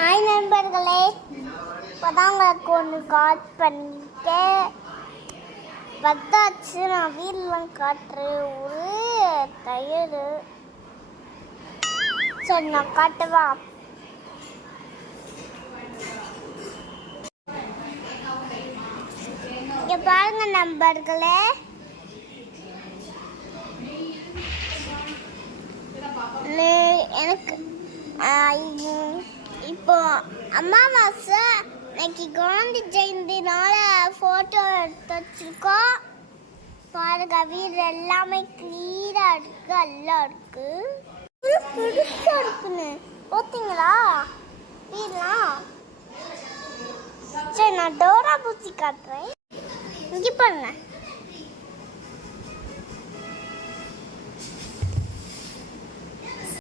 Hi நண்பர்களே, இப்போதான் உங்களுக்கு ஒன்று கால் பண்ணிட்டு வந்தாச்சு. நான் வீடெலாம் காட்டுறேன். ஒரு டயரு. சரி, நான் காட்டுவா. இங்கே பாருங்க நண்பர்களே, எனக்கு இப்போ அமாவாசை இன்னைக்கு காந்தி ஜெயந்தினால ஃபோட்டோ எடுத்து வச்சிருக்கோம். பாருங்க, வீடு எல்லாமே கிளீனாக இருக்கு, எல்லாம் இருக்கு, புதுசா இருக்குன்னு பார்த்தீங்களா வீடெலாம். சரி, நான் டோரா பூச்சி காட்டுறேன். இங்கே பாருங்க.